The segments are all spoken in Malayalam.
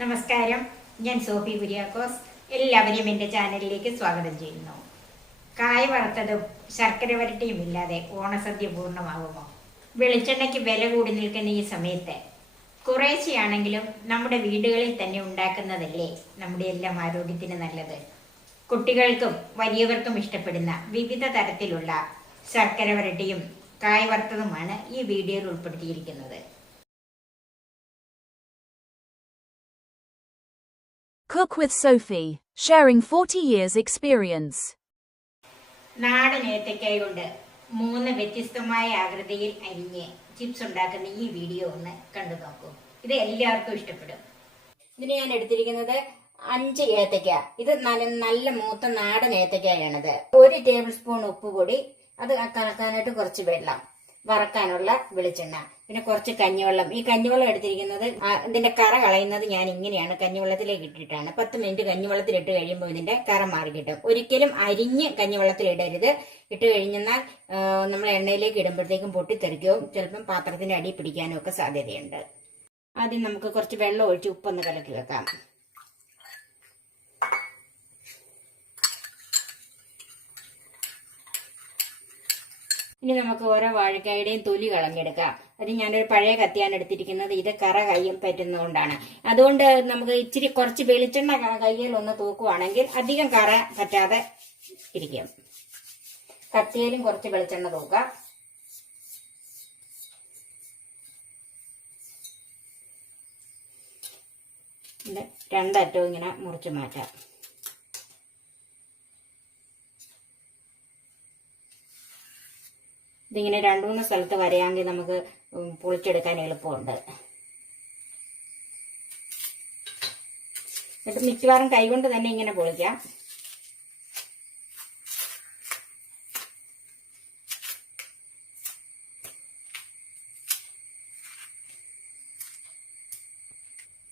നമസ്കാരം, ഞാൻ സോഫി കുര്യാക്കോസ്. എല്ലാവരെയും എൻ്റെ ചാനലിലേക്ക് സ്വാഗതം ചെയ്യുന്നു. കായ വറുത്തതും ശർക്കര വരട്ടിയും ഇല്ലാതെ ഓണസദ്യ പൂർണ്ണമാകുമോ? വെളിച്ചെണ്ണയ്ക്ക് വില കൂടി നിൽക്കുന്ന ഈ സമയത്ത് കുറേശ്ശെയാണെങ്കിലും നമ്മുടെ വീടുകളിൽ തന്നെ ഉണ്ടാക്കുന്നതല്ലേ നമ്മുടെ എല്ലാം ആരോഗ്യത്തിന് നല്ലത്. കുട്ടികൾക്കും വലിയവർക്കും ഇഷ്ടപ്പെടുന്ന വിവിധ തരത്തിലുള്ള ശർക്കര വരട്ടിയും കായ വറുത്തതുമാണ് ഈ വീഡിയോയിൽ ഉൾപ്പെടുത്തിയിരിക്കുന്നത്. Cook with Sophie, sharing 40 years experience. നാടൻ ഏത്തക്കായ കൊണ്ട് 3 വ്യത്യസ്തമായ ആകൃതിയിൽ അരിഞ്ഞ് ചിപ്സ് ഉണ്ടാക്കുന്ന ഈ വീഡിയോ ഒന്ന് കണ്ടു നോക്കൂ. ഇത് എല്ലാവർക്കും ഇഷ്ടപ്പെടും. ഇതിന് ഞാൻ എടുത്തിരിക്കുന്നത് 5 ഏത്തക്ക. ഇത് നല്ല മൂത്ത നാടൻ ഏത്തക്കായാണിത്. 1 ടേബിൾ സ്പൂൺ ഉപ്പുപൊടി, അത് കലക്കാനായിട്ട് കുറച്ച് വെള്ളം, വറക്കാനുള്ള വെളിച്ചെണ്ണ, പിന്നെ കുറച്ച് കഞ്ഞിവെള്ളം. ഈ കഞ്ഞിവെള്ളം എടുത്തിരിക്കുന്നത് ഇതിന്റെ കറ കളയുന്നത് ഞാൻ ഇങ്ങനെയാണ്, കഞ്ഞിവെള്ളത്തിലേക്ക് ഇട്ടിട്ടാണ്. 10 മിനിറ്റ് കഞ്ഞിവെള്ളത്തിലിട്ട് കഴിയുമ്പോൾ ഇതിന്റെ കറ മാറി കിട്ടും. ഒരിക്കലും അരിഞ്ഞ് കഞ്ഞിവെള്ളത്തിൽ ഇടരുത്. ഇട്ട് കഴിഞ്ഞാൽ നമ്മൾ എണ്ണയിലേക്ക് ഇടുമ്പോഴത്തേക്കും പൊട്ടിത്തെറിക്കുകയും ചിലപ്പം പാത്രത്തിന്റെ അടി പിടിക്കാനും ഒക്കെ സാധ്യതയുണ്ട്. ആദ്യം നമുക്ക് കുറച്ച് വെള്ളം ഒഴിച്ച് ഉപ്പൊന്ന് കലക്കി വെക്കാം. ഇനി നമുക്ക് ഓരോ വാഴക്കായുടെയും തൊലി കളഞ്ഞെടുക്കാം. അത് ഞാനൊരു പഴയ കത്തിയാണ് എടുത്തിരിക്കുന്നത്. ഇത് കറ കയ്യിൽ പറ്റുന്നതുകൊണ്ടാണ്. അതുകൊണ്ട് നമുക്ക് ഇച്ചിരി കുറച്ച് വെളിച്ചെണ്ണ കയ്യിൽ ഒന്ന് തൂക്കുവാണെങ്കിൽ അധികം കറ പറ്റാതെ ഇരിക്കും. കത്തിയിലും കുറച്ച് വെളിച്ചെണ്ണ തൂക്കാം. രണ്ടറ്റവും ഇങ്ങനെ മുറിച്ച് മാറ്റാം. ഇതിങ്ങനെ 2-3 സ്ഥലത്ത് വരയാമെങ്കിൽ നമുക്ക് പൊളിച്ചെടുക്കാൻ എളുപ്പമുണ്ട്. എന്നിട്ട് മിക്കവാറും കൈകൊണ്ട് തന്നെ ഇങ്ങനെ പൊളിക്കാം.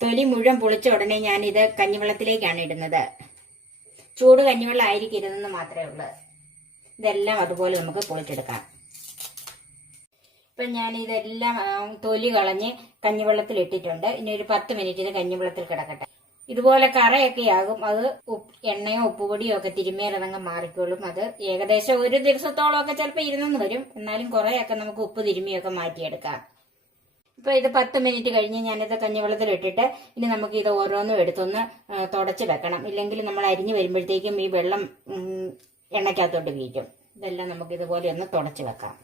തൊലി മുഴുവൻ പൊളിച്ച ഉടനെ ഞാൻ ഇത് കഞ്ഞിവെള്ളത്തിലേക്കാണ് ഇടുന്നത്. ചൂട് കഞ്ഞിവെള്ളം ആയിരിക്കരുതെന്ന് മാത്രമേ ഉള്ളൂ. ഇതെല്ലാം അതുപോലെ നമുക്ക് പൊളിച്ചെടുക്കാം. ഇപ്പൊ ഞാൻ ഇതെല്ലാം തൊലി കളഞ്ഞ് കഞ്ഞിവെള്ളത്തിൽ ഇട്ടിട്ടുണ്ട്. ഇനി ഒരു 10 മിനിറ്റ് ഇത് കഞ്ഞിവെള്ളത്തിൽ കിടക്കട്ടെ. ഇതുപോലെ കറയൊക്കെ ആകും. അത് എണ്ണയോ ഉപ്പുപൊടിയോ ഒക്കെ തിരുമ്മിയാലതങ്ങ് മാറിക്കോളും. അത് ഏകദേശം 1 ദിവസത്തോളം ഒക്കെ ചിലപ്പോൾ ഇരുന്നെന്ന് വരും. എന്നാലും കുറെയൊക്കെ നമുക്ക് ഉപ്പ് തിരുമ്മിയൊക്കെ മാറ്റിയെടുക്കാം. ഇപ്പൊ ഇത് 10 മിനിറ്റ് കഴിഞ്ഞ് ഞാനിത് കഞ്ഞിവെള്ളത്തിൽ ഇട്ടിട്ട് ഇനി നമുക്ക് ഇത് ഓരോന്നും എടുത്തൊന്ന് തുടച്ച് വെക്കണം. ഇല്ലെങ്കിൽ നമ്മൾ അരിഞ്ഞു വരുമ്പോഴത്തേക്കും ഈ വെള്ളം എണ്ണയ്ക്കകത്തോട്ട് വീഴും. ഇതെല്ലാം നമുക്ക് ഇതുപോലെ ഒന്ന് തുടച്ച് വെക്കാം.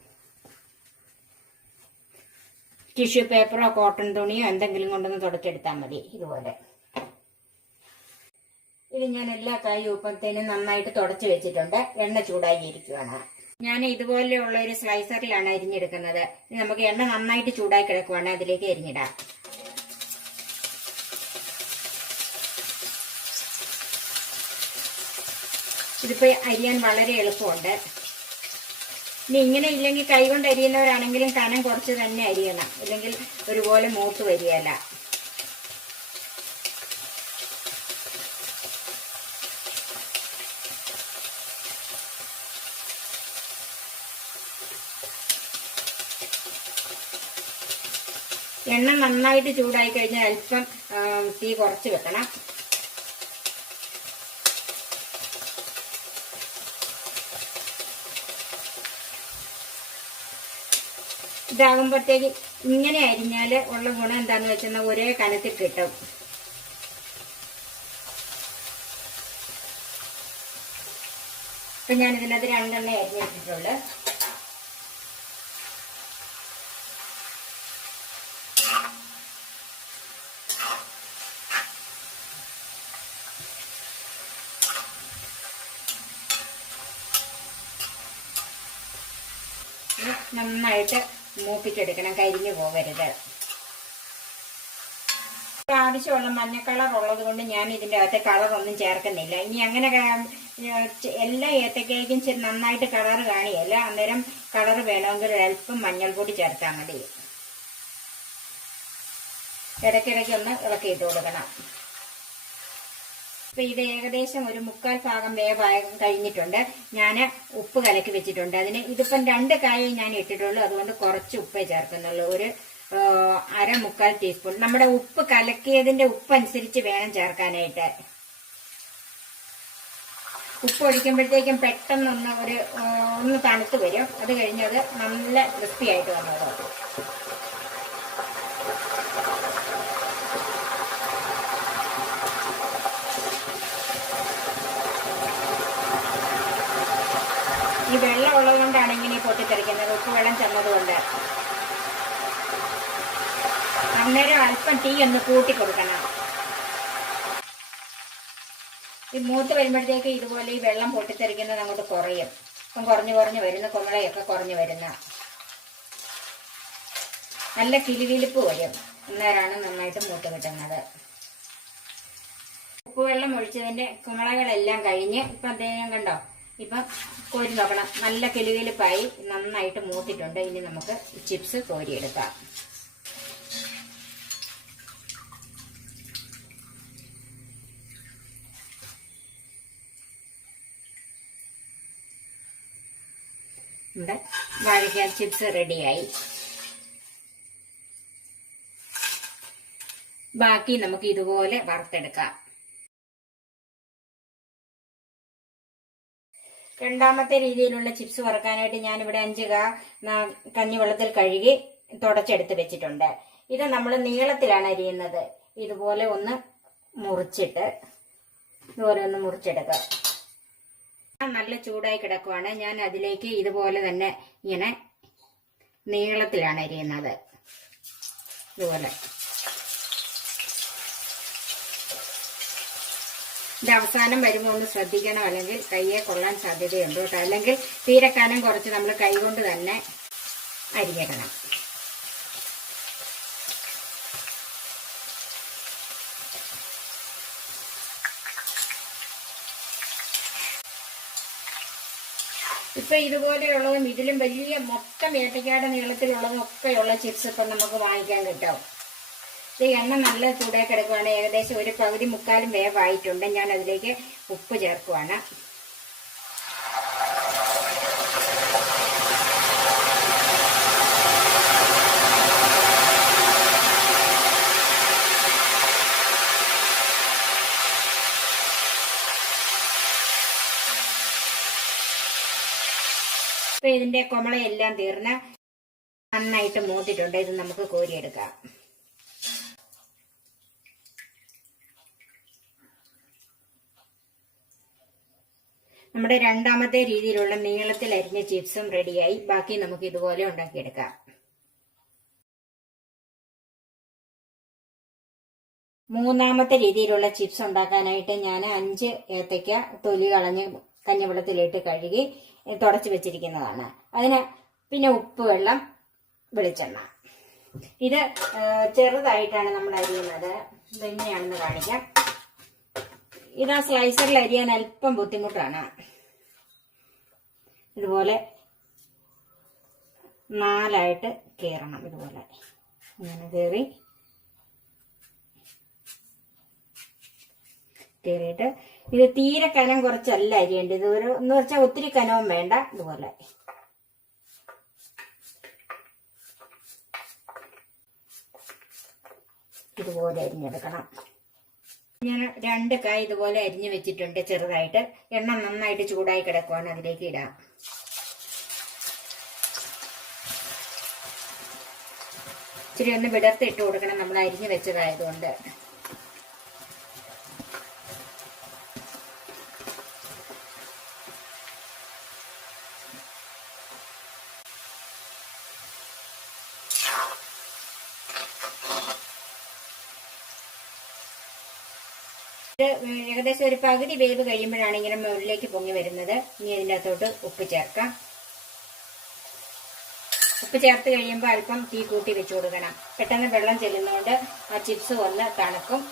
ടിഷ്യൂ പേപ്പറോ കോട്ടൺ തുണിയോ എന്തെങ്കിലും കൊണ്ടൊന്ന് തുടച്ചെടുത്താൽ മതി. ഇതുപോലെ ഇത് ഞാൻ എല്ലാ കായും ഉപ്പത്തേനും നന്നായിട്ട് തുടച്ചു വെച്ചിട്ടുണ്ട്. എണ്ണ ചൂടായി ഇരിക്കുവാണ്. ഞാൻ ഇതുപോലെയുള്ള ഒരു സ്ലൈസറിലാണ് അരിഞ്ഞെടുക്കുന്നത്. നമുക്ക് എണ്ണ നന്നായിട്ട് ചൂടായി കിടക്കുവാണ്, അതിലേക്ക് അരിഞ്ഞിടാം. ഇതിപ്പോ അരിയാൻ വളരെ എളുപ്പമുണ്ട്. ഇനി ഇങ്ങനെ ഇല്ലെങ്കിൽ കൈകൊണ്ട് അരിയുന്നവരാണെങ്കിലും കനം കുറച്ച് തന്നെ അരിയണം, ഇല്ലെങ്കിൽ ഒരുപോലെ മൂത്ത് വരികയല്ല. എണ്ണ നന്നായിട്ട് ചൂടായി കഴിഞ്ഞാൽ അല്പം തീ കുറച്ച് വെക്കണം. ഇതാകുമ്പോഴത്തേക്ക് ഇങ്ങനെ അരിഞ്ഞാല് ഉള്ള ഗുണം എന്താന്ന് വെച്ചാൽ ഒരേ കനത്തിൽ കിട്ടും. ഇപ്പൊ ഞാനിതിനകത്ത് 2 എണ്ണ അരിഞ്ഞിട്ടുള്ളു. നന്നായിട്ട് മൂപ്പിച്ചെടുക്കണം, കരിഞ്ഞു പോകരുത്. ആവശ്യമുള്ള മഞ്ഞ കളർ ഉള്ളത് കൊണ്ട് ഞാൻ ഇതിൻ്റെ അകത്ത് കളറൊന്നും ചേർക്കുന്നില്ല. ഇനി അങ്ങനെ എല്ലാ ഏത്തക്കയ്ക്കും നന്നായിട്ട് കളർ കാണിയല്ല. അന്നേരം കളർ വേണമെങ്കിൽ ഒരല്പം മഞ്ഞൾപ്പൊടി ചേർത്താൽ മതി. ഇടയ്ക്കിടയ്ക്ക് ഒന്ന് ഇളക്കിയിട്ട് കൊടുക്കണം. ഇപ്പൊ ഇത് ഏകദേശം ഒരു 3/4 ഭാഗം വേവായി കഴിഞ്ഞിട്ടുണ്ട്. ഞാൻ ഉപ്പ് കലക്കി വെച്ചിട്ടുണ്ട്. അതിന് ഇതിപ്പം 2 കായ ഞാൻ ഇട്ടിട്ടുള്ളൂ, അതുകൊണ്ട് കുറച്ച് ഉപ്പേ ചേർക്കുന്നുള്ളൂ. ഒരു 1/4 ടീസ്പൂൺ. നമ്മുടെ ഉപ്പ് കലക്കിയതിന്റെ ഉപ്പ് അനുസരിച്ച് വേണം ചേർക്കാനായിട്ട്. ഉപ്പ് ഒഴിക്കുമ്പോഴത്തേക്കും പെട്ടെന്ന് ഒന്ന് തണുത്ത് വരും. അത് കഴിഞ്ഞത് നല്ല ക്രിസ്പി ആയിട്ട് വന്നോളൂ. ഈ വെള്ളം ഉള്ളത് കൊണ്ടാണ് ഇങ്ങനെ പൊട്ടിത്തെറിക്കുന്നത്, ഉപ്പ് വെള്ളം ചെന്നതുകൊണ്ട്. അന്നേരം അല്പം തീ ഒന്ന് കൂട്ടി കൊടുക്കണം. ഈ മൂത്ത് വരുമ്പോഴത്തേക്ക് ഇതുപോലെ ഈ വെള്ളം പൊട്ടിത്തെറിക്കുന്നത് അങ്ങോട്ട് കുറയും. ഇപ്പം കുറഞ്ഞു വരുന്ന കുമളയൊക്കെ കുറഞ്ഞു വരുന്ന നല്ല കിലുകിലിപ്പ് വരും. അന്നേരമാണ് നന്നായിട്ട് മൂത്ത് കിട്ടുന്നത്. ഉപ്പുവെള്ളം ഒഴിച്ചതിന്റെ കുമളകളെല്ലാം കഴിഞ്ഞ് ഇപ്പം അദ്ദേഹം കണ്ടോ, ഇപ്പം കോരി നോക്കണം. നല്ല കിലുകിലിപ്പായി നന്നായിട്ട് മൂത്തിട്ടുണ്ട്. ഇനി നമുക്ക് ചിപ്സ് കോരിയെടുക്കാം. നമ്മുടെ വാഴയ്ക്ക ചിപ്സ് റെഡിയായി. ബാക്കി നമുക്ക് ഇതുപോലെ വറുത്തെടുക്കാം. രണ്ടാമത്തെ രീതിയിലുള്ള ചിപ്സ് വറുക്കാനായിട്ട് ഞാനിവിടെ 5 കഞ്ഞിവെള്ളത്തിൽ കഴുകി തുടച്ചെടുത്ത് വെച്ചിട്ടുണ്ട്. ഇത് നമ്മൾ നീളത്തിലാണ് അരിയുന്നത്. ഇതുപോലെ ഒന്ന് മുറിച്ചിട്ട് മുറിച്ചെടുക്കുക. നല്ല ചൂടായി കിടക്കുവാണ്. ഞാൻ അതിലേക്ക് ഇതുപോലെ തന്നെ ഇങ്ങനെ നീളത്തിലാണ് അരിയുന്നത്. ഇതുപോലെ ഇത് അവസാനം വരുമ്പോൾ ഒന്ന് ശ്രദ്ധിക്കണം, അല്ലെങ്കിൽ കയ്യെ കൊള്ളാൻ സാധ്യതയുണ്ട് കേട്ടോ. അല്ലെങ്കിൽ തീരെ കനം കുറച്ച് നമ്മൾ കൈകൊണ്ട് തന്നെ അരിഞ്ഞിടണം. ഇപ്പൊ ഇതുപോലെയുള്ളതും ഇതിലും വലിയ മൊത്തം ഏത്തക്കാട് നീളത്തിലുള്ളതും ഒക്കെയുള്ള ചിപ്സ് ഇപ്പം നമുക്ക് വാങ്ങിക്കാൻ കിട്ടും. ഇത് എണ്ണ നല്ല ചൂടായി കിടക്കുവാണ്. ഏകദേശം ഒരു പകുതി മുക്കാലും വേവായിട്ടുണ്ട്. ഞാൻ അതിലേക്ക് ഉപ്പ് ചേർക്കുവാണ്. ഇപ്പൊ ഇതിന്റെ കുമളയെല്ലാം തീർന്ന് നന്നായിട്ട് മൂത്തിട്ടുണ്ട്. ഇത് നമുക്ക് കോരിയെടുക്കാം. നമ്മുടെ രണ്ടാമത്തെ രീതിയിലുള്ള നീളത്തിൽ അരിഞ്ഞ ചിപ്സും റെഡിയായി. ബാക്കി നമുക്ക് ഇതുപോലെ ഉണ്ടാക്കിയെടുക്കാം. മൂന്നാമത്തെ രീതിയിലുള്ള ചിപ്സ് ഉണ്ടാക്കാനായിട്ട് ഞാൻ 5 ഏത്തയ്ക്ക തൊലി കളഞ്ഞ് കഞ്ഞിവെള്ളത്തിലിട്ട് കഴുകി തുടച്ചു വെച്ചിരിക്കുന്നതാണ്. അതിന് പിന്നെ ഉപ്പ്, വെള്ളം, വെളിച്ചെണ്ണ. ഇത് ചെറുതായിട്ടാണ് നമ്മൾ അരിയുന്നത്. ഇതെങ്ങനെയാണെന്ന് കാണിക്കാം. ഇത് സ്ലൈസറിൽ അരിയാൻ അല്പം ബുദ്ധിമുട്ടാണ്. ഇതുപോലെ 4ആയിട്ട് കീറണം. ഇതുപോലെ ഇങ്ങനെ കീറിയിട്ട് ഇത് തീരെ കനം കുറച്ചല്ല അരിയേണ്ടത്. എന്ന് വെച്ചാൽ ഒത്തിരി കനവും വേണ്ട. ഇതുപോലെ അരിഞ്ഞെടുക്കണം. ഞാൻ 2 കായ് ഇതുപോലെ അരിഞ്ഞു വെച്ചിട്ടുണ്ട് ചെറുതായിട്ട്. എണ്ണ നന്നായിട്ട് ചൂടായി കിടക്കുവാണ്. അതിലേക്ക് ഇടാം. ഇച്ചിരി ഒന്ന് വിടർത്തി ഇട്ട് കൊടുക്കണം, നമ്മൾ അരിഞ്ഞു വെച്ചതായതുകൊണ്ട്. ഏകദേശം ഒരു പകുതി വേവ് കഴിയുമ്പോഴാണ് ഇങ്ങനെ മുകളിലേക്ക് പൊങ്ങി വരുന്നത്. ഇനി ഇതിൻ്റെ അകത്തോട്ട് ഉപ്പ് ചേർക്കാം. ഉപ്പ് ചേർത്ത് കഴിയുമ്പോൾ അല്പം തീ കൂട്ടി വെച്ചു കൊടുക്കണം. പെട്ടെന്ന് വെള്ളം ചെല്ലുന്നതുകൊണ്ട് ആ ചിപ്സ് ഒന്ന് തണുക്കും.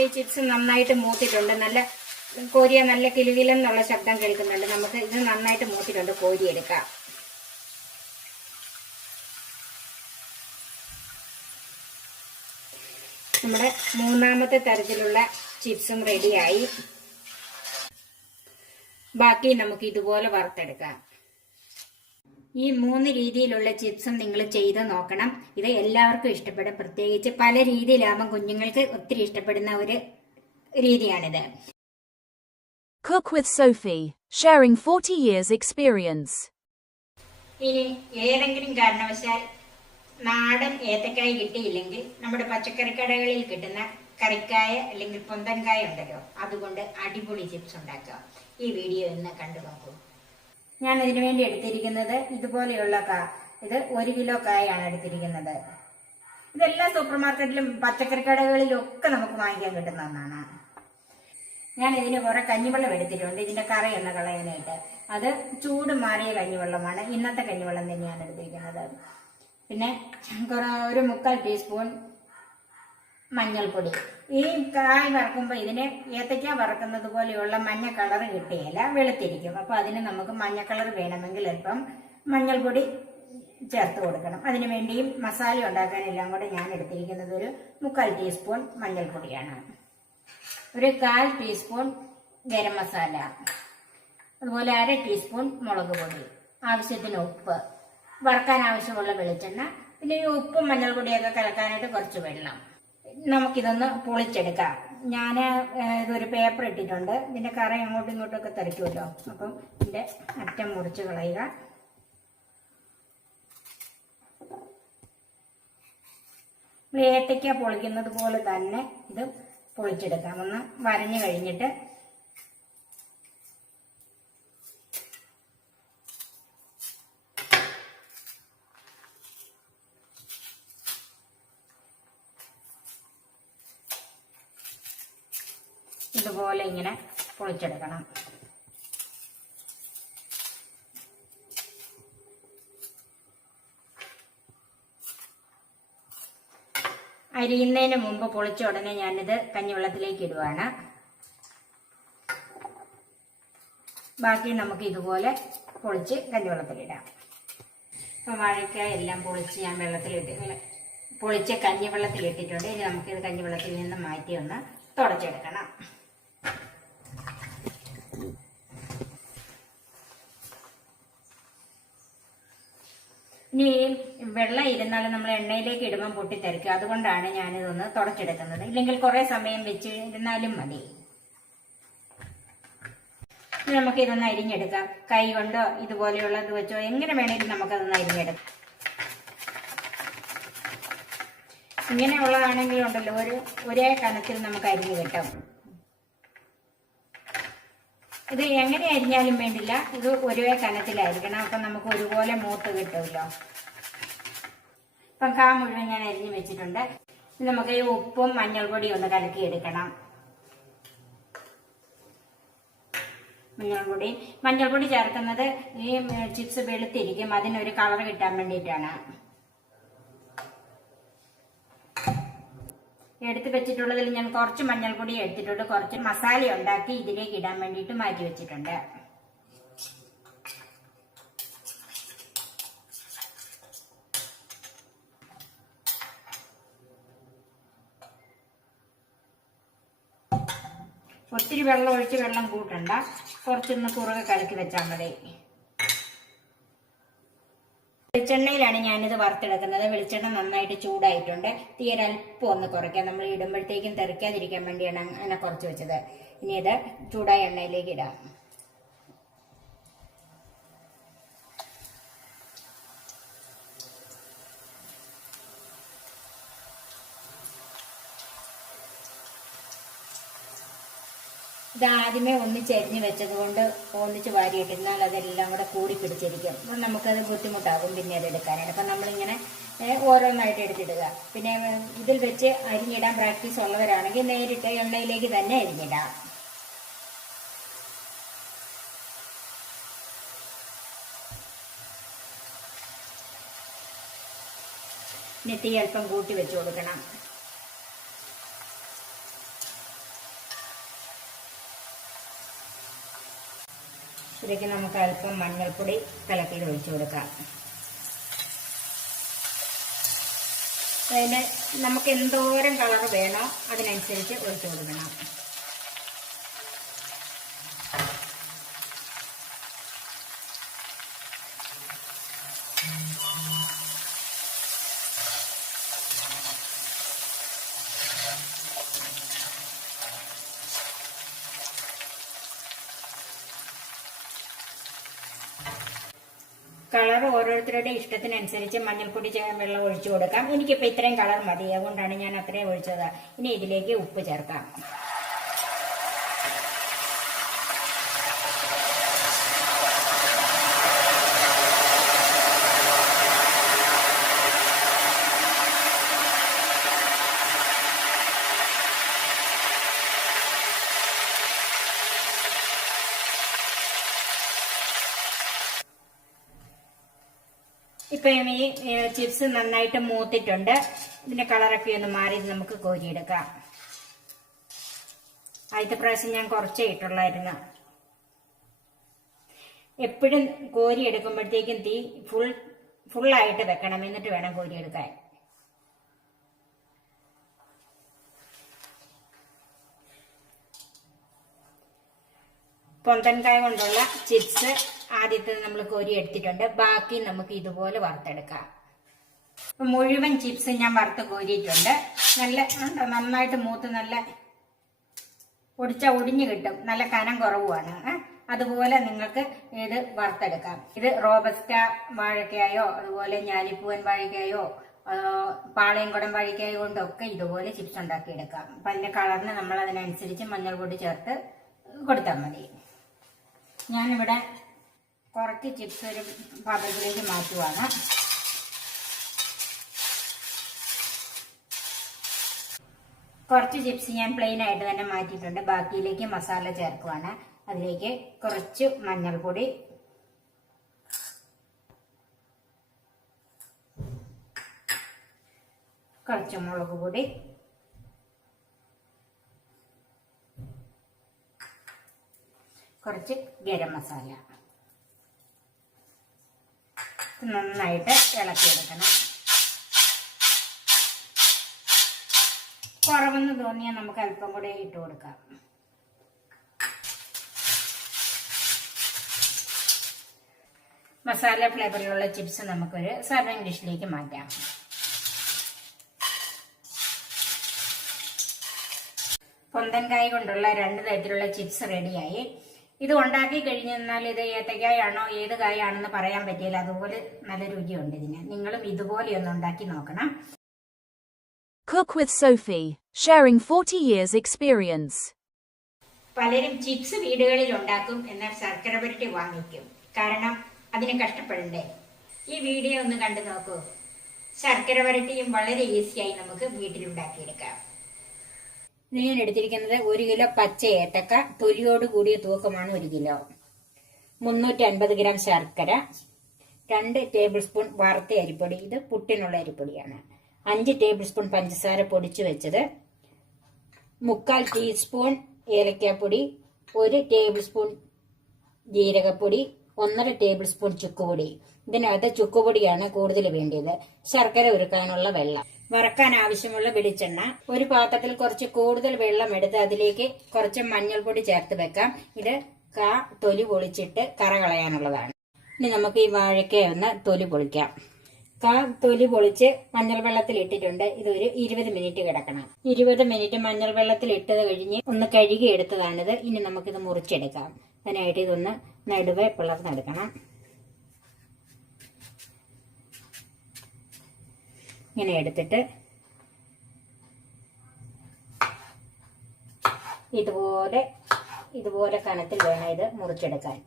ഈ ചിപ്സ് നന്നായിട്ട് മൂത്തിട്ടുണ്ട്. നല്ല കോരിയ നല്ല കിലുകിലെന്നുള്ള ശബ്ദം കേൾക്കുന്നുണ്ട്. നമുക്ക് ഇത് നന്നായിട്ട് മൂത്തിട്ടുണ്ട്. കോരിയെടുക്കാം. നമ്മുടെ മൂന്നാമത്തെ തരത്തിലുള്ള ചിപ്സും റെഡിയായി. ബാക്കി നമുക്ക് ഇതുപോലെ വറുത്തെടുക്കാം. ഈ 3 രീതിയിലുള്ള ചിപ്സും നിങ്ങൾ ചെയ്ത് നോക്കണം. ഇത് എല്ലാവർക്കും ഇഷ്ടപ്പെടും. പ്രത്യേകിച്ച് പല രീതിയിലാകുമ്പോൾ കുഞ്ഞുങ്ങൾക്ക് ഒത്തിരി ഇഷ്ടപ്പെടുന്ന ഒരു രീതിയാണിത്. Cook with Sophie, sharing 40 years experience. ഇനി ഏതെങ്കിലും കാരണവശാൽ നാടൻ ഏത്തക്കായ കിട്ടിയില്ലെങ്കിൽ നമ്മുടെ പച്ചക്കറി കടകളിൽ കിട്ടുന്ന കറിക്കായ അല്ലെങ്കിൽ പൊന്തൻകായ ഉണ്ടല്ലോ, അതുകൊണ്ട് അടിപൊളി ചിപ്സ് ഉണ്ടാക്കുക. ഈ വീഡിയോ ഒന്ന് കണ്ടു നോക്കൂ. ഞാൻ ഇതിനു വേണ്ടി എടുത്തിരിക്കുന്നത് ഇതുപോലെയുള്ള ഇത് 1 കിലോ കായാണ് എടുത്തിരിക്കുന്നത്. ഇതെല്ലാ സൂപ്പർ മാർക്കറ്റിലും പച്ചക്കറി കടകളിലും ഒക്കെ നമുക്ക് വാങ്ങിക്കാൻ കിട്ടുന്ന ഒന്നാണ്. ഞാൻ ഇതിന് കുറെ കഞ്ഞിവെള്ളം എടുത്തിട്ടുണ്ട്, ഇതിന്റെ കറയൊന്ന് കളയാനായിട്ട്. അത് ചൂട് മാറിയ കഞ്ഞിവെള്ളമാണ്, ഇന്നത്തെ കഞ്ഞിവെള്ളം തന്നെയാണ് എടുത്തിരിക്കുന്നത്. പിന്നെ ഒരു 3/4 ടീസ്പൂൺ മഞ്ഞൾപ്പൊടി. ഈ കായ വറക്കുമ്പോൾ ഇതിന് ഏത്തയ്ക്ക വറക്കുന്നത് പോലെയുള്ള മഞ്ഞ കളർ കിട്ടുകയില്ല, വെളുത്തിരിക്കും. അപ്പൊ അതിന് നമുക്ക് മഞ്ഞ കളർ വേണമെങ്കിൽ അല്പം മഞ്ഞൾപ്പൊടി ചേർത്ത് കൊടുക്കണം. അതിനു വേണ്ടിയും മസാല ഉണ്ടാക്കാനെല്ലാം കൂടെ ഞാൻ എടുത്തിരിക്കുന്നത് ഒരു 3/4 ടീസ്പൂൺ മഞ്ഞൾപ്പൊടിയാണ്, ഒരു 1/4 ടീസ്പൂൺ ഗരം മസാല, അതുപോലെ 1/2 ടീസ്പൂൺ മുളക് പൊടി, ആവശ്യത്തിന് ഉപ്പ്, വറക്കാൻ ആവശ്യമുള്ള വെളിച്ചെണ്ണ, പിന്നെ ഈ ഉപ്പും മഞ്ഞൾപ്പൊടിയൊക്കെ കലക്കാനായിട്ട് കുറച്ച് വെള്ളം. നമുക്കിതൊന്ന് പൊളിച്ചെടുക്കാം. ഞാൻ ഇതൊരു പേപ്പർ ഇട്ടിട്ടുണ്ട്. ഇതിന്റെ കറ അങ്ങോട്ടും ഇങ്ങോട്ടും ഒക്കെ തെറിക്കുമല്ലോ, അപ്പം ഇതിന്റെ അറ്റം മുറിച്ച് കളയുക. ഏത്തയ്ക്ക പൊളിക്കുന്നത് പോലെ തന്നെ ഇത് പൊളിച്ചെടുക്കാം. ഒന്ന് വരഞ്ഞു കഴിഞ്ഞിട്ട് ഇതുപോലെ ഇങ്ങനെ പൊളിച്ചെടുക്കണം. അരിയുന്നതിന് മുമ്പ് പൊളിച്ച ഉടനെ ഞാനിത് കഞ്ഞിവെള്ളത്തിലേക്ക് ഇടുവാണ്. ബാക്കി നമുക്ക് ഇതുപോലെ പൊളിച്ച് കഞ്ഞിവെള്ളത്തിലിടാം. അപ്പം വാഴയ്ക്കായ എല്ലാം പൊളിച്ച് ഞാൻ പൊളിച്ച് കഞ്ഞിവെള്ളത്തിലിട്ടിട്ടുണ്ട്. ഇനി നമുക്കിത് കഞ്ഞിവെള്ളത്തിൽ നിന്ന് മാറ്റി ഒന്ന് തുടച്ചെടുക്കണം. ഇനി വെള്ളം ഇരുന്നാലും നമ്മൾ എണ്ണയിലേക്ക് ഇടുമ്പോൾ പൊട്ടിത്തെറിക്കും. അതുകൊണ്ടാണ് ഞാനിതൊന്ന് തുടച്ചെടുക്കുന്നത്. ഇല്ലെങ്കിൽ കുറെ സമയം വെച്ച് ഇരുന്നാലും മതി. നമുക്ക് ഇതൊന്ന് അരിഞ്ഞെടുക്കാം. കൈ കൊണ്ടോ ഇതുപോലെയുള്ളത് വെച്ചോ എങ്ങനെ വേണമെങ്കിലും നമുക്കതൊന്ന് അരിഞ്ഞെടുക്കാം. ഇങ്ങനെയുള്ളതാണെങ്കിലും ഉണ്ടല്ലോ ഒരേ കനത്തിൽ നമുക്ക് അരിഞ്ഞു കിട്ടും. ഇത് എങ്ങനെ അരിഞ്ഞാലും വേണ്ടില്ല, ഇത് ഒരേ കനത്തിലായിരിക്കണം. അപ്പം നമുക്ക് ഒരുപോലെ മൂത്ത് കിട്ടുമല്ലോ. ഇപ്പം കാ മുഴുവൻ ഞാൻ അരിഞ്ഞു വെച്ചിട്ടുണ്ട്. നമുക്ക് ഈ ഉപ്പും മഞ്ഞൾപ്പൊടിയും ഒന്ന് കലക്കിയെടുക്കണം. മഞ്ഞൾപ്പൊടി ചേർക്കുന്നത് ഈ ചിപ്സ് വെളുത്തിരിക്കും, അതിനൊരു കളർ കിട്ടാൻ വേണ്ടിയിട്ടാണ്. എടുത്ത് വെച്ചിട്ടുള്ളതിൽ ഞാൻ കുറച്ച് മഞ്ഞൾപ്പൊടി എടുത്തിട്ടുണ്ട്, കുറച്ച് മസാല ഉണ്ടാക്കി ഇതിലേക്ക് ഇടാൻ വേണ്ടിയിട്ട് മാറ്റി വെച്ചിട്ടുണ്ട്. ഒത്തിരി വെള്ളം ഒഴിച്ച് വെള്ളം കൂട്ടണ്ട, കുറച്ചൊന്ന് കുറുകെ കലക്കി വെച്ചാൽ മതി. വെളിച്ചെണ്ണയിലാണ് ഞാനിത് വറുത്തെടുക്കുന്നത്. വെളിച്ചെണ്ണ നന്നായിട്ട് ചൂടായിട്ടുണ്ട്. തീരൽപ്പം ഒന്ന് കുറയ്ക്കാം. നമ്മൾ ഇടുമ്പോഴത്തേക്കും തെറിക്കാതിരിക്കാൻ വേണ്ടിയാണ് അങ്ങനെ കുറച്ച് വെച്ചത്. ഇനി ഇത് ചൂടായ എണ്ണയിലേക്ക് ഇടാം. ഇത് ആദ്യമേ ഒന്നിച്ചരിഞ്ഞ് വെച്ചത് കൊണ്ട് ഒന്നിച്ച് വാരിയിട്ടിരുന്നാൽ അതെല്ലാം കൂടെ കൂടി പിടിച്ചിരിക്കും. അപ്പം നമുക്കത് ബുദ്ധിമുട്ടാകും പിന്നെ അത് എടുക്കാനായിട്ട്. അപ്പം നമ്മളിങ്ങനെ ഓരോന്നായിട്ട് എടുത്തിടുക. പിന്നെ ഇതിൽ വെച്ച് അരിഞ്ഞിടാൻ പ്രാക്ടീസ് ഉള്ളവരാണെങ്കിൽ നേരിട്ട് എണ്ണയിലേക്ക് തന്നെ അരിഞ്ഞിടാം. നെറ്റി അല്പം കൂട്ടി വെച്ച് കൊടുക്കണം. ഇതിലേക്ക് നമുക്ക് അല്പം മഞ്ഞൾപ്പൊടി കലക്കിൽ ഒഴിച്ചു കൊടുക്കാം. അതിന് നമുക്ക് എന്തോരം കളർ വേണോ അതിനനുസരിച്ച് ഒഴിച്ചു കൊടുക്കണം. കളർ ഓരോരുത്തരുടെ ഇഷ്ടത്തിനനുസരിച്ച് മഞ്ഞൾപ്പൊടി വെള്ളം ഒഴിച്ചു കൊടുക്കാം. എനിക്കിപ്പോൾ ഇത്രയും കളർ മതി, അതുകൊണ്ടാണ് ഞാൻ അത്രയും ഒഴിച്ചത്. ഇനി ഇതിലേക്ക് ഉപ്പ് ചേർക്കാം. ഇപ്പം ഈ ചിപ്സ് നന്നായിട്ട് മൂത്തിട്ടുണ്ട്. ഇതിന്റെ കളറൊക്കെ ഒന്ന് മാറി നമുക്ക് കോരിയെടുക്കാം. ആദ്യത്തെ പ്രാവശ്യം ഞാൻ കുറച്ചേ ഇട്ടുള്ളായിരുന്നു. എപ്പോഴും കോരി എടുക്കുമ്പോഴത്തേക്കും തീ ഫുള്ളായിട്ട് വെക്കണം, എന്നിട്ട് വേണം കോരിയെടുക്കാൻ. പൊന്തൻകായ കൊണ്ടുള്ള ചിപ്സ് ആദ്യത്തെ നമ്മൾ കോരി എടുത്തിട്ടുണ്ട്. ബാക്കി നമുക്ക് ഇതുപോലെ വറുത്തെടുക്കാം. മുഴുവൻ ചിപ്സ് ഞാൻ വറുത്ത് കോരിയിട്ടുണ്ട്. നന്നായിട്ട് മൂത്ത് നല്ല ഒടിഞ്ഞു കിട്ടും. നല്ല കനം കുറവുമാണ്. അതുപോലെ നിങ്ങൾക്ക് ഇത് വറുത്തെടുക്കാം. ഇത് റോബസ്റ്റ വാഴക്കായോ അതുപോലെ ഞാലിപ്പൂവൻ വാഴക്കായോ പാളയംകുടം വാഴക്കായോ കൊണ്ടൊക്കെ ഇതുപോലെ ചിപ്സ് ഉണ്ടാക്കിയെടുക്കാം. അപ്പം അതിന്റെ കളറിന് നമ്മൾ അതിനനുസരിച്ച് മഞ്ഞൾ പൊടി ചേർത്ത് കൊടുത്താൽ മതി. ഞാനിവിടെ കുറച്ച് ചിപ്സ് ഒരു പാത്രത്തിലേക്ക് മാറ്റുവാണ്. കുറച്ച് ചിപ്സ് ഞാൻ പ്ലെയിൻ ആയിട്ട് തന്നെ മാറ്റിയിട്ടുണ്ട്. ബാക്കിയിലേക്ക് മസാല ചേർക്കുവാണ്. അതിലേക്ക് കുറച്ച് മഞ്ഞൾപ്പൊടി, കുറച്ച് മുളക് പൊടി, കുറച്ച് ഗരം മസാല നന്നായിട്ട് ഇളക്കിയെടുക്കണം. കുറവെന്ന് തോന്നിയാൽ നമുക്ക് അല്പം കൂടെ ഇട്ട് കൊടുക്കാം. മസാല ഫ്ലേവറിലുള്ള ചിപ്സ് നമുക്കൊരു സർവിംഗ് ഡിഷിലേക്ക് മാറ്റാം. പൊന്തൻകായ കൊണ്ടുള്ള 2 തരത്തിലുള്ള ചിപ്സ് റെഡിയായി. ഇത് ഉണ്ടാക്കി കഴിഞ്ഞാൽ ഇത് ഏത്തക്കായാണോ ഏത് കായാണെന്ന് പറയാൻ പറ്റില്ല. അതുപോലെ നല്ല രുചിയുണ്ട് ഇതിന്. നിങ്ങളും ഇതുപോലെ ഒന്ന് ഉണ്ടാക്കി നോക്കണം. Cook with Sophie, sharing 40 years experience. പലരും ചിപ്സ് വീടുകളിൽ ഉണ്ടാക്കും, എന്നാൽ ശർക്കര പുരട്ടി വാങ്ങിക്കും. കാരണം അതിന് കഷ്ടപ്പെടണ്ടേ. ഈ വീഡിയോ ഒന്ന് കണ്ടു നോക്കൂ. ശർക്കര പുരട്ടിയും വളരെ ഈസിയായി നമുക്ക് വീട്ടിലുണ്ടാക്കിയെടുക്കാം. ഇത് ഞാൻ എടുത്തിരിക്കുന്നത് 1 കിലോ പച്ച ഏത്തക്ക, തൊലിയോട് കൂടിയ തൂക്കമാണ് 1 കിലോ. 350 ഗ്രാം ശർക്കര, 2 ടേബിൾ സ്പൂൺ വറുത്ത അരിപ്പൊടി, ഇത് പുട്ടിനുള്ള അരിപ്പൊടിയാണ്. 5 ടേബിൾ സ്പൂൺ പഞ്ചസാര പൊടിച്ചു വെച്ചത്, 3/4 ടീസ്പൂൺ ഏലക്കാപ്പൊടി, 1 ടേബിൾ സ്പൂൺ ജീരകപ്പൊടി, 1.5 ടേബിൾ സ്പൂൺ ചുക്കുപൊടി. ഇതിനകത്ത് ചുക്കുപൊടിയാണ് കൂടുതൽ വേണ്ടത്. ശർക്കര ഉരുക്കാനുള്ള വെള്ളം, വറക്കാൻ ആവശ്യമുള്ള വെളിച്ചെണ്ണ. ഒരു പാത്രത്തിൽ കുറച്ച് കൂടുതൽ വെള്ളം എടുത്ത് അതിലേക്ക് കുറച്ച് മഞ്ഞൾപ്പൊടി ചേർത്ത് വെക്കാം. ഇത് തൊലി പൊളിച്ചിട്ട് കറ കളയാനുള്ളതാണ്. ഇനി നമുക്ക് ഈ വാഴയ്ക്ക ഒന്ന് തൊലി പൊളിക്കാം. തൊലി പൊളിച്ച് മഞ്ഞൾ വെള്ളത്തിൽ ഇട്ടിട്ടുണ്ട്. ഇതൊരു 20 മിനിറ്റ് കിടക്കണം. 20 മിനിറ്റ് മഞ്ഞൾ വെള്ളത്തിൽ ഇട്ടത് കഴിഞ്ഞ് ഒന്ന് കഴുകി എടുത്തതാണിത്. ഇനി നമുക്കിത് മുറിച്ചെടുക്കാം. അതിനായിട്ട് ഇതൊന്ന് നടുവെ പിളർന്നെടുക്കണം. ഇങ്ങനെ എടുത്തിട്ട് ഇതുപോലെ കനത്തിൽ വേണം ഇത് മുറിച്ചെടുക്കാൻ.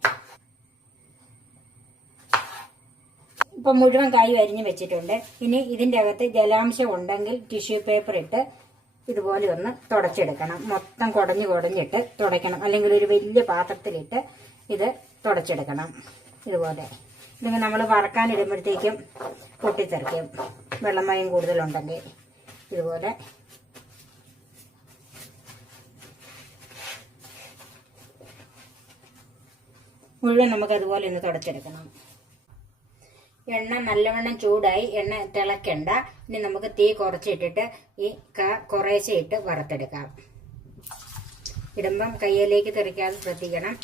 ഇപ്പൊ മുഴുവൻ കായ് അരിഞ്ഞു വെച്ചിട്ടുണ്ട്. ഇനി ഇതിന്റെ അകത്ത് ജലാംശം ഉണ്ടെങ്കിൽ ടിഷ്യൂ പേപ്പർ ഇട്ട് ഇതുപോലെ ഒന്ന് തുടച്ചെടുക്കണം. മൊത്തം കുടഞ്ഞിട്ട് തുടയ്ക്കണം. അല്ലെങ്കിൽ ഒരു വലിയ പാത്രത്തിലിട്ട് ഇത് തുടച്ചെടുക്കണം. ഇതുപോലെ ഇല്ലെങ്കിൽ നമ്മൾ വറക്കാനിടുമ്പോഴത്തേക്കും പൊട്ടിത്തെറിക്കും, വെള്ളമയം കൂടുതലുണ്ടെങ്കിൽ. ഇതുപോലെ മുഴുവൻ നമുക്ക് അതുപോലെ ഒന്ന് തുടച്ചെടുക്കണം. എണ്ണ നല്ലവണ്ണം ചൂടായി, എണ്ണ തിളക്കണ്ട. ഇനി നമുക്ക് തീ കുറച്ചിട്ടിട്ട് ഈ കുറേശ്ശെ ഇട്ട് വറുത്തെടുക്കാം. ഇടുമ്പം കയ്യിലേക്ക് തെറിക്കാതെ ശ്രദ്ധിക്കണം.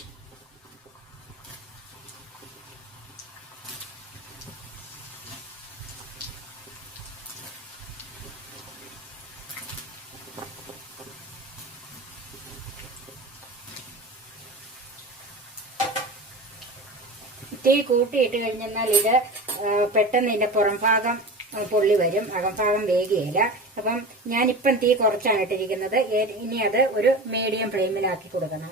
തീ കൂട്ടിയിട്ട് കഴിഞ്ഞാൽ ഇത് പെട്ടെന്ന് ഇതിന്റെ പുറം ഭാഗം പൊള്ളി വരും, അകംഭാഗം വേഗിയില്ല. അപ്പം ഞാനിപ്പം തീ കുറച്ചാണ് ഇട്ടിരിക്കുന്നത്. ഇനി അത് ഒരു മീഡിയം ഫ്ലെയിമിലാക്കി കൊടുക്കണം.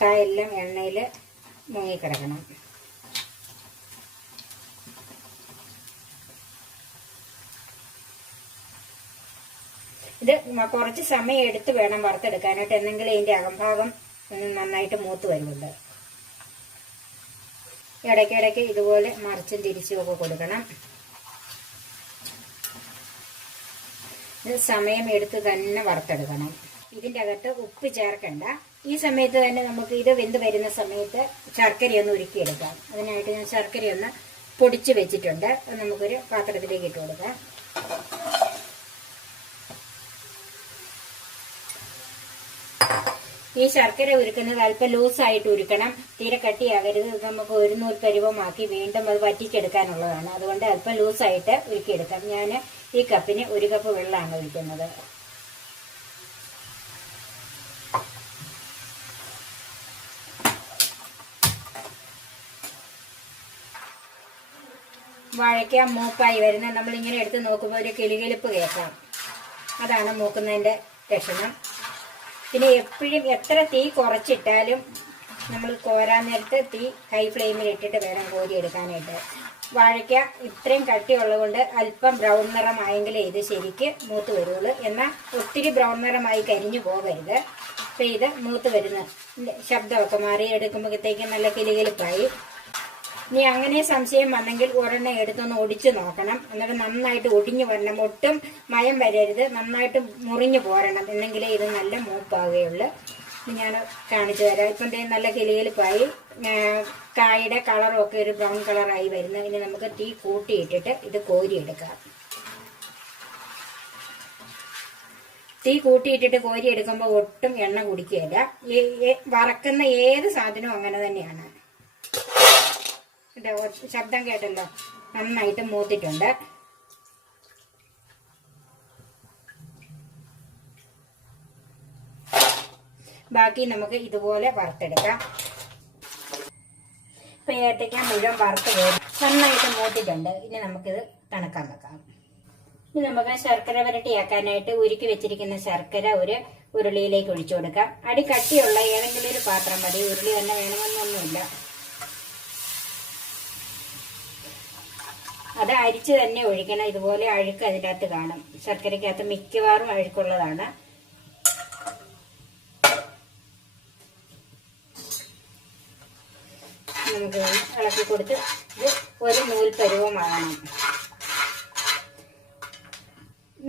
കായെല്ലാം എണ്ണയിൽ മുങ്ങിക്കിടക്കണം. ഇത് കുറച്ച് സമയം എടുത്ത് വേണം വറുത്തെടുക്കാനായിട്ട്, എന്നെങ്കിലും ഇതിന്റെ അകംഭാഗം നന്നായിട്ട് മൂത്ത് വരുന്നുണ്ട്. ഇടയ്ക്കിടയ്ക്ക് ഇതുപോലെ മറിച്ചും തിരിച്ചും ഒക്കെ കൊടുക്കണം. ഇത് സമയം എടുത്ത് തന്നെ വറുത്തെടുക്കണം. ഇതിന്റെ അകത്ത് ഉപ്പ് ചേർക്കണ്ട. ഈ സമയത്ത് തന്നെ നമുക്ക് ഇത് വെന്ത് വരുന്ന സമയത്ത് ശർക്കരയൊന്ന് ഉരുക്കിയെടുക്കാം. അതിനായിട്ട് ഞാൻ ശർക്കരയൊന്ന് പൊടിച്ച് വെച്ചിട്ടുണ്ട്. അത് നമുക്കൊരു പാത്രത്തിലേക്ക് ഇട്ട് കൊടുക്കാം. ഈ ശർക്കര ഉരുക്കുന്നത് അല്പം ലൂസായിട്ട് ഉരുക്കണം, തീരെ കട്ടിയാകരുത്. നമുക്ക് ഒരു നൂൽ പരുവമാക്കി വീണ്ടും അത് വറ്റിച്ചെടുക്കാനുള്ളതാണ്. അതുകൊണ്ട് അല്പം ലൂസായിട്ട് ഉരുക്കിയെടുക്കാം. ഞാൻ ഈ കപ്പിന് 1 കപ്പ് വെള്ളമാണ് ഒഴിക്കുന്നത്. വാഴയ്ക്ക മൂപ്പായി വരുന്ന നമ്മളിങ്ങനെ എടുത്ത് നോക്കുമ്പോൾ ഒരു കിളികിളിപ്പ് കേൾക്കാം. അതാണ് മൂക്കുന്നതിന്റെ ലക്ഷണം. പിന്നെ എപ്പോഴും എത്ര തീ കുറച്ചിട്ടാലും നമ്മൾ കോരാൻ നേരത്ത് തീ ഹൈ ഫ്ലെയിമിൽ ഇട്ടിട്ട് വേണം കോരിയെടുക്കാനായിട്ട്. വാഴയ്ക്ക ഇത്രയും കട്ടിയുള്ളതുകൊണ്ട് അല്പം ബ്രൗൺ നിറമായെങ്കിലേ ഇത് ശരിക്ക് മൂത്ത് വരുള്ളൂ. എന്നാൽ ഒത്തിരി ബ്രൗൺ നിറമായി കരിഞ്ഞു പോകരുത്. അപ്പം ഇത് മൂത്ത് വരുന്ന ശബ്ദമൊക്കെ മാറി എടുക്കുമ്പോഴത്തേക്ക് നല്ല കിളികിളിപ്പായി. ഇനി അങ്ങനെ സംശയം വന്നെങ്കിൽ ഒരെണ്ണം എടുത്തൊന്ന് ഒടിച്ചു നോക്കണം. എന്നിട്ട് നന്നായിട്ട് ഒടിഞ്ഞു വരണം. ഒട്ടും മയം വരരുത്, നന്നായിട്ട് മുറിഞ്ഞു പോരണം. എന്നെങ്കിലേ ഇത് നല്ല മൂപ്പാകുകയുള്ളു. ഞാൻ കാണിച്ചു തരാം. ഇപ്പം നല്ല കിളികിളിപ്പായി, കായുടെ കളറും ഒക്കെ ഒരു ബ്രൗൺ കളറായി വരുന്നു. ഇനി നമുക്ക് തീ കൂട്ടിയിട്ടിട്ട് ഇത് കോരിയെടുക്കാം. തീ കൂട്ടിയിട്ടിട്ട് കോരിയെടുക്കുമ്പോൾ ഒട്ടും എണ്ണ കുടിക്കുകയില്ല. വറക്കുന്ന ഏത് സാധനവും അങ്ങനെ തന്നെയാണ്. ശബ്ദം കേട്ടല്ലോ, നന്നായിട്ട് മൂത്തിട്ടുണ്ട്. ബാക്കി നമുക്ക് ഇതുപോലെ വറുത്തെടുക്കാം. ഇപ്പൊ ഏത്തയ്ക്ക മുഴുവൻ വറുത്ത് പോയി നന്നായിട്ട് മൂത്തിട്ടുണ്ട്. ഇനി നമുക്കിത് തണുക്കാൻ വെക്കാം. ഇനി നമുക്ക് ശർക്കര വരട്ടിയാക്കാനായിട്ട് ഉരുക്കി വെച്ചിരിക്കുന്ന ശർക്കര ഒരു ഉരുളിയിലേക്ക് ഒഴിച്ചു കൊടുക്കാം. അടി കട്ടിയുള്ള ഏതെങ്കിലും ഒരു പാത്രം മതി, ഉരുളി തന്നെ വേണമെന്നൊന്നുമില്ല. അത് അരിച്ച് തന്നെ ഒഴിക്കണം. ഇതുപോലെ അഴുക്ക് അതിൻ്റെ അകത്ത് കാണും. ശർക്കരയ്ക്കകത്ത് മിക്കവാറും അഴുക്കുള്ളതാണ്. നമുക്ക് ഇളക്കി കൊടുത്ത് ഇത് ഒരു നൂൽ പരുവമാകണം.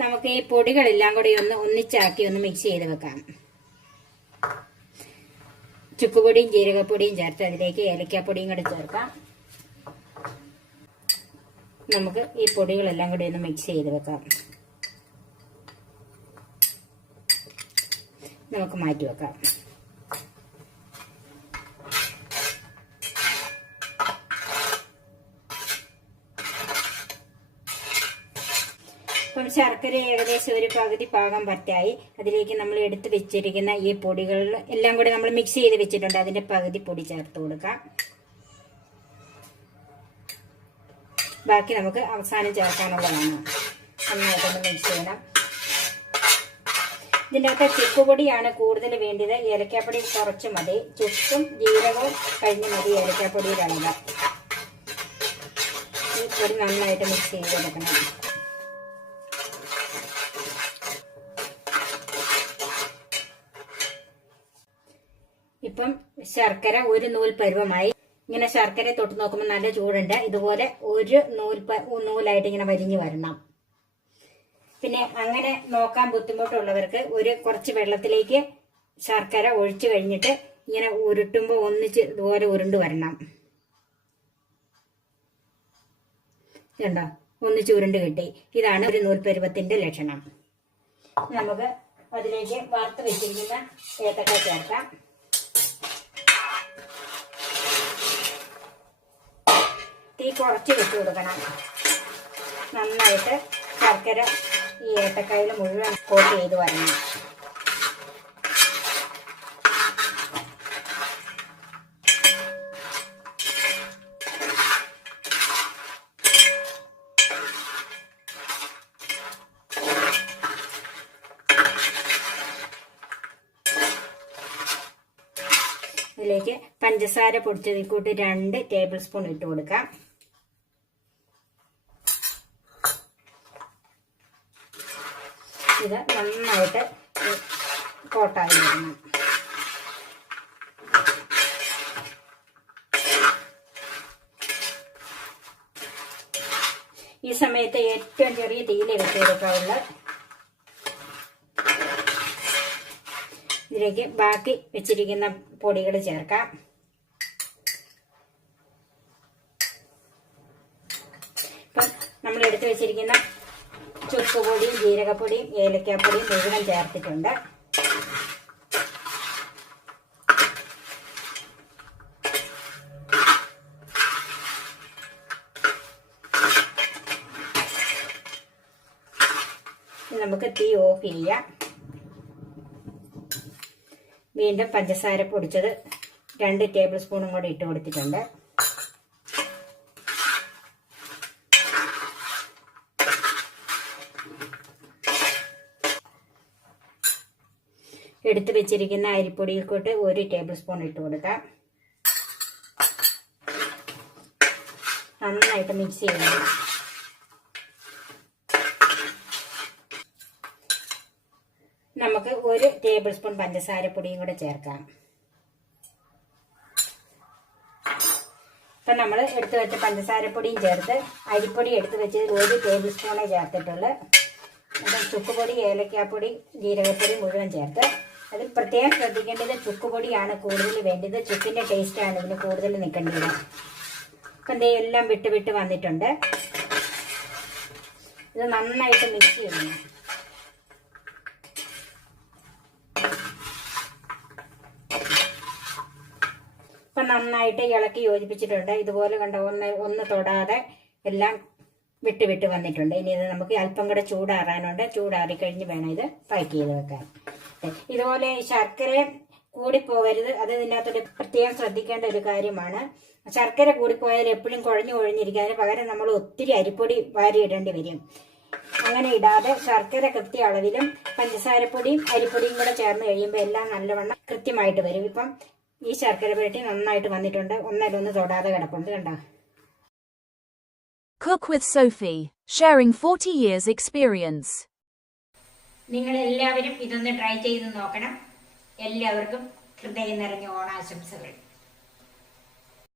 നമുക്ക് ഈ പൊടികളെല്ലാം കൂടി ഒന്ന് ഒന്നിച്ചാക്കി ഒന്ന് മിക്സ് ചെയ്ത് വെക്കാം. ചുക്കുപൊടിയും ജീരകപ്പൊടിയും ചേർത്ത് അതിലേക്ക് ഏലക്കാപ്പൊടിയും കൂടി ചേർക്കാം. നമുക്ക് ഈ പൊടികളെല്ലാം കൂടി ഒന്ന് മിക്സ് ചെയ്ത് വെക്കാം. നമുക്ക് മാറ്റി വെക്കാം. അപ്പം ശർക്കര ഏകദേശം ഒരു പകുതി പാകം പറ്റായി. അതിലേക്ക് നമ്മൾ എടുത്ത് വെച്ചിരിക്കുന്ന ഈ പൊടികൾ എല്ലാം കൂടി നമ്മൾ മിക്സ് ചെയ്ത് വെച്ചിട്ടുണ്ട്. അതിന്റെ പകുതി പൊടി ചേർത്ത് കൊടുക്കാം. ബാക്കി നമുക്ക് അവസാനം ചേർക്കാനുള്ളതാണ്. നന്നായിട്ടൊന്ന് മിക്സ് ചെയ്യണം. ഇതിൻ്റെ അകത്ത് ചുക്കുപൊടിയാണ് കൂടുതൽ വേണ്ടത്. ഏലക്കാപ്പൊടി കുറച്ച് മതി. ചുക്കും ജീരകവും കഴിഞ്ഞ് മതി ഏലക്കാപ്പൊടിയുടെ അളവ്. ഈ പൊടി നന്നായിട്ട് മിക്സ് ചെയ്ത് കൊടുക്കണം. ഇപ്പം ശർക്കര ഒരു നൂൽ പരുവമായി. ഇങ്ങനെ ശർക്കര തൊട്ട് നോക്കുമ്പോൾ നല്ല ചൂടുണ്ട്. ഇതുപോലെ ഒരു നൂലായിട്ട് ഇങ്ങനെ വരിഞ്ഞു വരണം. പിന്നെ അങ്ങനെ നോക്കാൻ ബുദ്ധിമുട്ടുള്ളവർക്ക് കുറച്ച് വെള്ളത്തിലേക്ക് ശർക്കര ഒഴിച്ചു കഴിഞ്ഞിട്ട് ഇങ്ങനെ ഉരുട്ടുമ്പോൾ ഒന്നിച്ച് ഇതുപോലെ ഉരുണ്ട് വരണം. ഇതുണ്ടോ, ഒന്നിച്ച് ഉരുണ്ട് കിട്ടി. ഇതാണ് ഒരു നൂൽപ്പരുവത്തിന്റെ ലക്ഷണം. നമുക്ക് അതിലേക്ക് വറുത്ത് വെച്ചിരിക്കുന്ന ഏത്തക്ക ചേർക്കാം. തീ കുറച്ച് വെച്ച് കൊടുക്കണം. നന്നായിട്ട് ശർക്കര ഈ ഏത്തക്കായിൽ മുഴുവൻ കോട്ട് ചെയ്ത് വരണം. ഇതിലേക്ക് പഞ്ചസാര പൊടിച്ചതിൽ കൂട്ടി 2 ടേബിൾ സ്പൂൺ ഇട്ട് കൊടുക്കാം. ഇത് നന്നായിട്ട് കോട്ടായി വരണം. ഈ സമയത്ത് ഏറ്റവും ചെറിയ തീയിലേ വെച്ച് കൊടുക്കാവുള്ള. ഇതിലേക്ക് ബാക്കി വെച്ചിരിക്കുന്ന പൊടികൾ ചേർക്കാം. ഇപ്പം നമ്മൾ എടുത്തു വെച്ചിരിക്കുന്ന ചുക്കുപൊടിയും ജീരകപ്പൊടിയും ഏലക്കാപ്പൊടിയും മുഴുവൻ ചേർത്തിട്ടുണ്ട്. നമുക്ക് തീ ഓഫ് ചെയ്യാം. വീണ്ടും പഞ്ചസാര പൊടിച്ചത് 2 ടേബിൾ സ്പൂണും കൂടെ ഇട്ട് കൊടുത്തിട്ടുണ്ട്. എടുത്തു വെച്ചിരിക്കുന്ന അരിപ്പൊടിയിൽ കൂട്ട് 1 ടേബിൾ സ്പൂൺ ഇട്ട് കൊടുക്കാം. നന്നായിട്ട് മിക്സ് ചെയ്യണം. നമുക്ക് 1 ടേബിൾ സ്പൂൺ പഞ്ചസാര പൊടിയും കൂടെ ചേർക്കാം. ഇപ്പം നമ്മൾ എടുത്തു വെച്ച പഞ്ചസാരപ്പൊടിയും ചേർത്ത് അരിപ്പൊടി എടുത്തു വെച്ചതിൽ 1 ടേബിൾ സ്പൂണേ ചേർത്തിട്ടുള്ളൂ. ചുക്കുപൊടി ഏലക്കാപ്പൊടി ജീരകപ്പൊടി മുഴുവൻ ചേർത്ത്. അതിൽ പ്രത്യേകം ശ്രദ്ധിക്കേണ്ടത് ചുക്കുപൊടിയാണ് കൂടുതൽ വേണ്ടത്. ചുക്കിന്റെ ടേസ്റ്റാണ് ഇതിന് കൂടുതൽ നിൽക്കേണ്ടത്. അപ്പം ദേ എല്ലാം വിട്ട് വന്നിട്ടുണ്ട്. ഇത് നന്നായിട്ട് മിക്സ് ചെയ്യണം. ഇപ്പം നന്നായിട്ട് ഇളക്കി യോജിപ്പിച്ചിട്ടുണ്ട്. ഇതുപോലെ കണ്ട ഒന്ന് തൊടാതെ എല്ലാം വിട്ട് വന്നിട്ടുണ്ട്. ഇനി ഇത് നമുക്ക് അല്പം കൂടെ ചൂടാറാനുണ്ട്. ചൂടാറി കഴിഞ്ഞ് വേണം ഇത് പാക്ക് ചെയ്ത് വെക്കാൻ. ഇതുപോലെ ശർക്കര കൂടിപ്പോകരുത്. അത് ഇതിനകത്തൊരു പ്രത്യേകം ശ്രദ്ധിക്കേണ്ട ഒരു കാര്യമാണ്. ശർക്കര കൂടിപ്പോയാൽ എപ്പോഴും കുഴഞ്ഞിരിക്കും. അതിന് പകരം നമ്മൾ ഒത്തിരി അരിപ്പൊടി വാരി ഇടേണ്ടി വരും. അങ്ങനെ ഇടാതെ ശർക്കര കൃത്യ അളവിലും പഞ്ചസാരപ്പൊടിയും അരിപ്പൊടിയും കൂടെ ചേർന്ന് കഴിയുമ്പോൾ എല്ലാം നല്ലവണ്ണം കൃത്യമായിട്ട് വരും. ഇപ്പം ഈ ശർക്കര പുരട്ടി നന്നായിട്ട് വന്നിട്ടുണ്ട്. ഒന്നൊന്ന് തൊടാതെ കിടപ്പുണ്ട്. കണ്ടോ? Cook with Sophie, sharing 40 years experience. നിങ്ങൾ എല്ലാവരും ഇതൊന്ന് ട്രൈ ചെയ്ത് നോക്കണം. എല്ലാവർക്കും ഹൃദയം നിറഞ്ഞ ഓണാശംസകൾ.